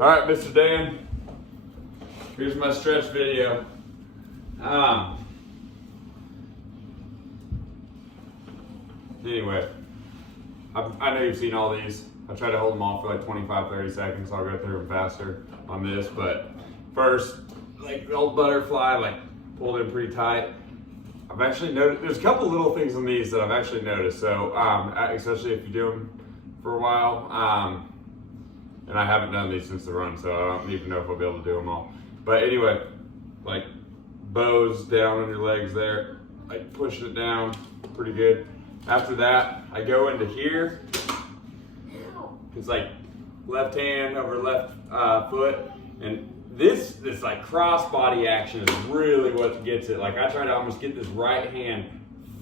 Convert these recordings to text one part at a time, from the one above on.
All right, Mr. Dan, here's my stretch video. Anyway, I know you've seen all these. I try to hold them off for like 25-30 seconds. I'll go through them faster on this, but first, like the old butterfly, like pulled in pretty tight. I've actually noticed, there's a couple little things on these that I've actually noticed. So, especially if you do them for a while, and I haven't done these since the run, so I don't even know if I'll be able to do them all. But anyway, like bows down on your legs there, like pushing it down pretty good. After that, I go into here. It's like left hand over left foot, and this like cross body action is really what gets it. Like I try to almost get this right hand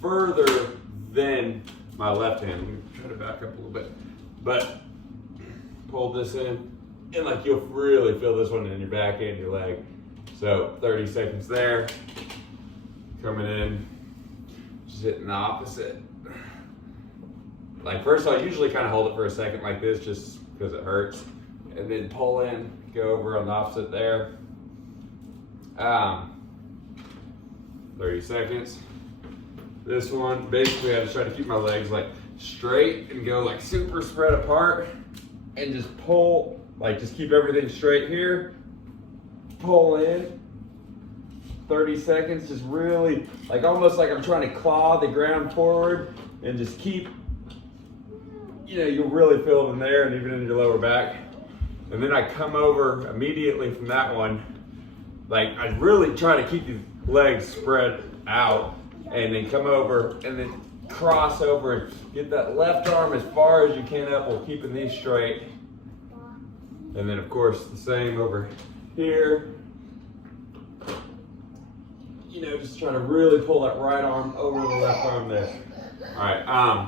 further than my left hand. Let me try to back up a little bit, but pull this in, and like you'll really feel this one in your back and your leg. So 30 seconds there. Coming in, just hitting the opposite. Like first I'll usually kind of hold it for a second like this just because it hurts, and then pull in, go over on the opposite there. 30 seconds. This one, basically I just try to keep my legs like straight and go like super spread apart and just pull, like just keep everything straight here. Pull in, 30 seconds, just really, like almost like I'm trying to claw the ground forward and just keep, you know, you'll really feel it in there and even in your lower back. And then I come over immediately from that one, like I really try to keep the legs spread out, and then come over and then cross over and get that left arm as far as you can up while keeping these straight. And then of course the same over here. You know, just trying to really pull that right arm over the left arm there. All right,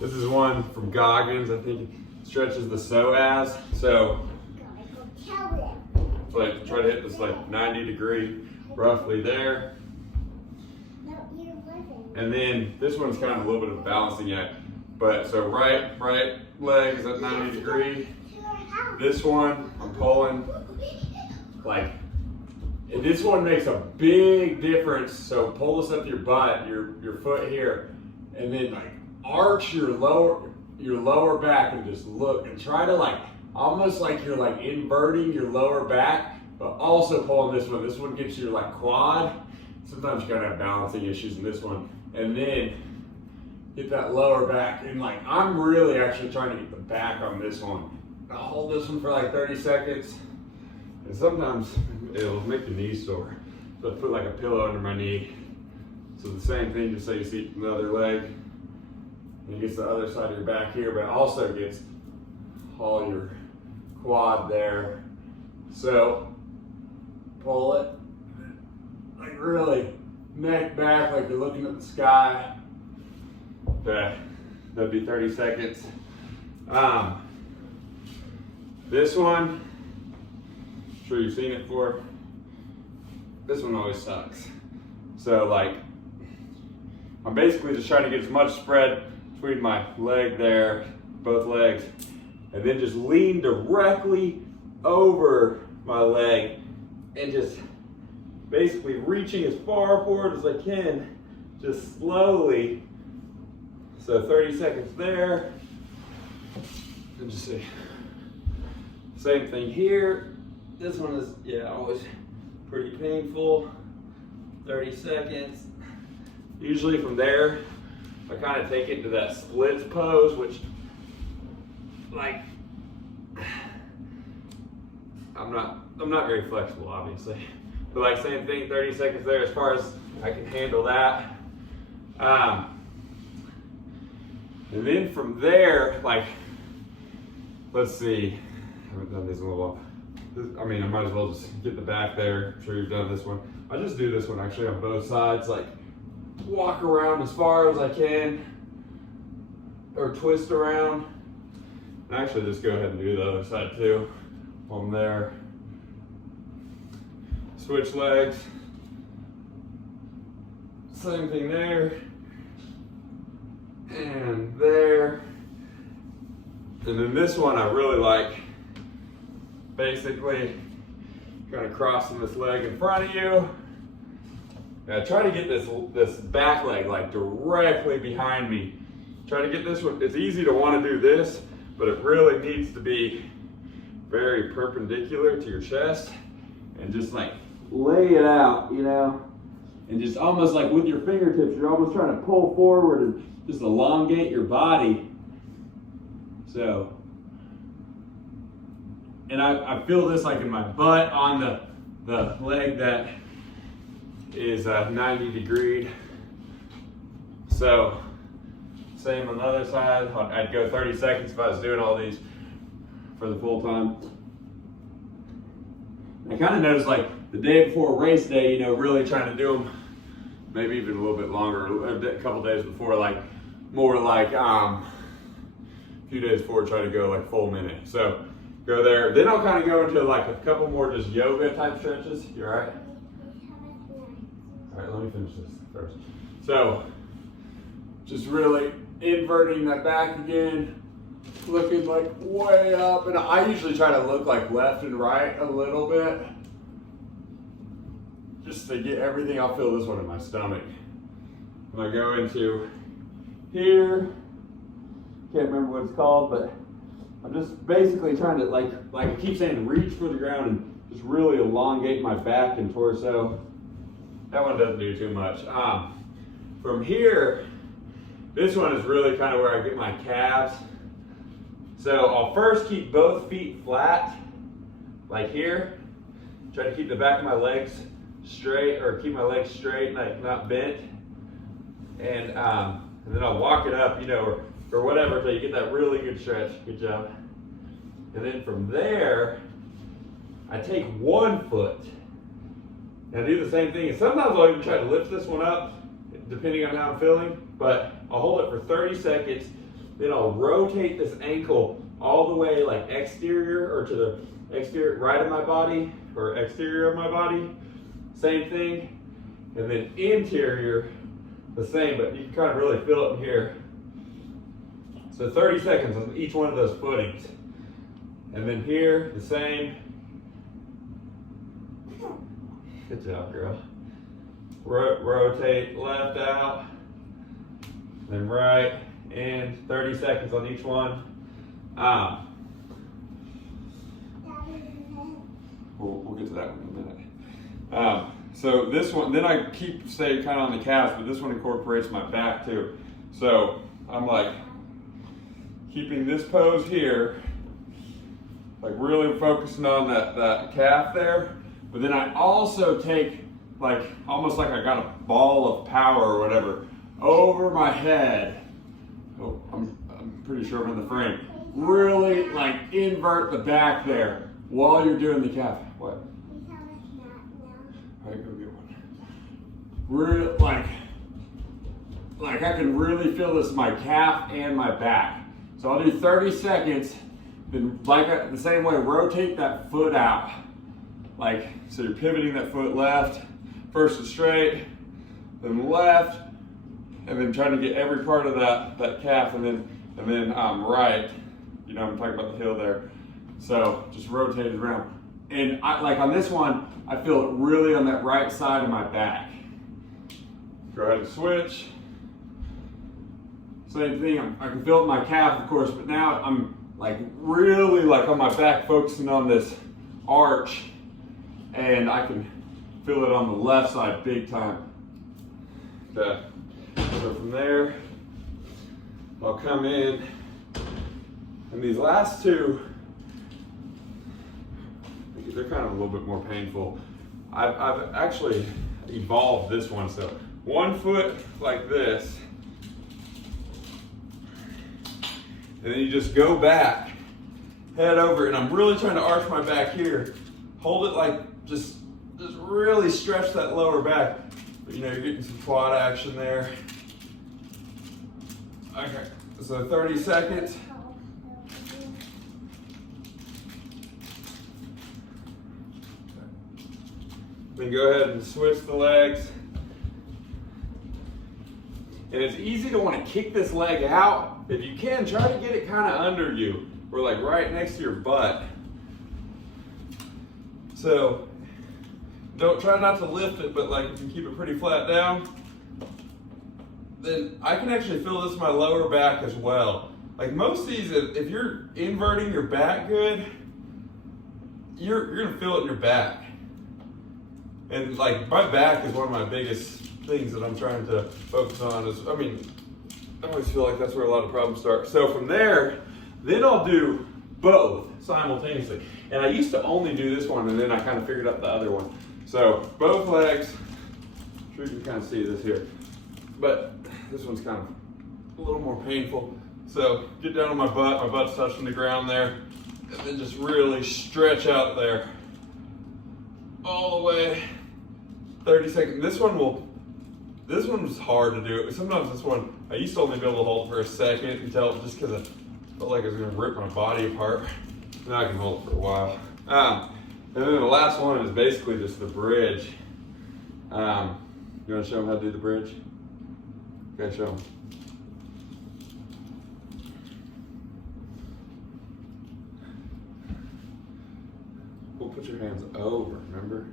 this is one from Goggins. I think it stretches the psoas. So, like try to hit this like 90-degree roughly there. And then this one's kind of a little bit of a balancing act. But so right leg is at 90 degree. This one I'm pulling like, and this one makes a big difference. So pull this up to your butt, your foot here, and then like arch your lower back and just look and try to like almost like you're like inverting your lower back, but also pulling this one. This one gets your like quad. Sometimes you gotta have balancing issues in this one. And then get that lower back, and like I'm really actually trying to get the back on this one. I'll hold this one for like 30 seconds, and sometimes it'll make the knee sore. So I put like a pillow under my knee. So the same thing, just so you see the other leg. And it gets the other side of your back here, but it also gets all your quad there. So pull it, like really neck back like you're looking at the sky. Okay, that'd be 30 seconds. This one, I'm sure you've seen it before. This one always sucks. So like, I'm basically just trying to get as much spread between my leg there, both legs, and then just lean directly over my leg and just basically reaching as far forward as I can, just slowly. So 30 seconds there. And just see. Same thing here. This one is, yeah, always pretty painful. 30 seconds. Usually from there, I kind of take it to that splits pose, which, like, I'm not very flexible, obviously. But like same thing, 30 seconds there as far as I can handle that. And then from there, like, let's see, I haven't done this in a little while. I mean, I might as well just get the back there. I'm sure you've done this one. I just do this one actually on both sides, like walk around as far as I can, or twist around. And actually just go ahead and do the other side too, while I'm there. Switch legs. Same thing there. And there. And then this one I really like basically kind of crossing this leg in front of you. Now try to get this back leg like directly behind me. Try to get this one. It's easy to want to do this, but it really needs to be very perpendicular to your chest, and just like lay it out, you know, and just almost like with your fingertips, you're almost trying to pull forward and just elongate your body. So, and I feel this like in my butt on the leg that is 90 degree. So, same on the other side. I'd go 30 seconds if I was doing all these for the full time. I kind of noticed like the day before race day, you know, really trying to do them maybe even a little bit longer, a couple days before, like more like a few days before, try to go like full minute. So go there. Then I'll kind of go into like a couple more just yoga type stretches. You all right? All right, let me finish this first. So just really inverting that back again, looking like way up. And I usually try to look like left and right a little bit, just to get everything. I'll feel this one in my stomach. When I go into here, can't remember what it's called, but I'm just basically trying to, like I keep saying, reach for the ground and just really elongate my back and torso. That one doesn't do too much. From here, this one is really kind of where I get my calves. So I'll first keep both feet flat, like here. Try to keep the back of my legs straight, or keep my legs straight, like not bent. And then I'll walk it up, you know, or whatever, until you get that really good stretch. Good job. And then from there, I take one foot. And I do the same thing. And sometimes I'll even try to lift this one up, depending on how I'm feeling. But I'll hold it for 30 seconds. Then I'll rotate this ankle all the way like exterior, or to the exterior right of my body, or exterior of my body. Same thing. And then interior, the same, but you can kind of really feel it in here. So 30 seconds on each one of those footings. And then here, the same. Good job, girl. Rotate left out, then right, and 30 seconds on each one. We'll get to that one in a minute. So this one, then I keep staying kind of on the calves, but this one incorporates my back too. So I'm like keeping this pose here, like really focusing on that calf there. But then I also take, like almost like I got a ball of power or whatever over my head. Oh, I'm pretty sure I'm in the frame. Really like invert the back there while you're doing the calf. What? All right, go get one. Really, like I can really feel this in my calf and my back. So I'll do 30 seconds, then like the same way, rotate that foot out. Like, so you're pivoting that foot left, first to straight, then left, and then trying to get every part of that calf, and then right. You know, I'm talking about the heel there. So just rotate it around. And like on this one, I feel it really on that right side of my back. Go ahead and switch. Same thing, I can feel it in my calf, of course, but now I'm like really like on my back, focusing on this arch, and I can feel it on the left side big time. Okay. So from there, I'll come in, and these last two, they're kind of a little bit more painful. I've actually evolved this one. So one foot like this, and then you just go back, head over, and I'm really trying to arch my back here. Hold it like, just really stretch that lower back. But you know, you're getting some quad action there. Okay, so 30 seconds. Then go ahead and switch the legs. And it's easy to want to kick this leg out. If you can, try to get it kind of under you, or like right next to your butt. So don't try not to lift it, but like if you keep it pretty flat down, then I can actually feel this in my lower back as well. Like most of these, if you're inverting your back good, you're gonna feel it in your back. And like my back is one of my biggest things that I'm trying to focus on is, I mean, I always feel like that's where a lot of problems start. So from there, then I'll do both simultaneously. And I used to only do this one and then I kind of figured out the other one. So both legs, I'm sure you can kind of see this here, but this one's kind of a little more painful. So get down on my butt's touching the ground there, and then just really stretch out there. All the way, 30 seconds. This one was hard to do. Sometimes this one, I used to only be able to hold for a second until, just because I felt like I was gonna rip my body apart. Now I can hold it for a while. And then the last one is basically just the bridge. You wanna show them how to do the bridge? Okay, show them. We'll put your hands over, remember?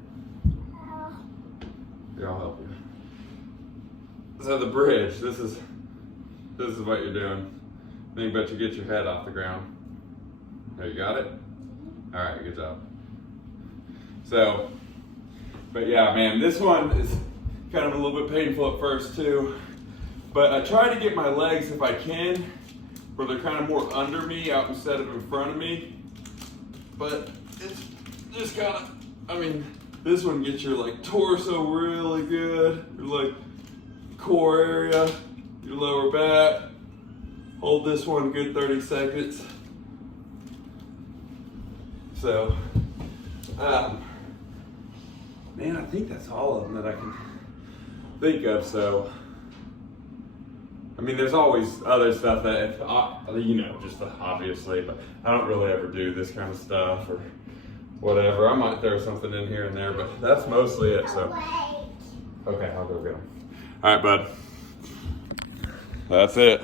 Here, I'll help you. So the bridge, this is what you're doing. Think about you get your head off the ground. There, you got it? All right, good job. So, but yeah, man, this one is kind of a little bit painful at first too. But I try to get my legs, if I can, where they're kind of more under me out instead of in front of me. But it's just kind of, I mean, this one gets your like torso really good, your like core area, your lower back. Hold this one a good 30 seconds. So, man, I think that's all of them that I can think of. So, I mean, there's always other stuff that, you know, just obviously, but I don't really ever do this kind of stuff or whatever. I might throw something in here and there, but that's mostly it. So, okay, I'll go get them. All right, bud. That's it.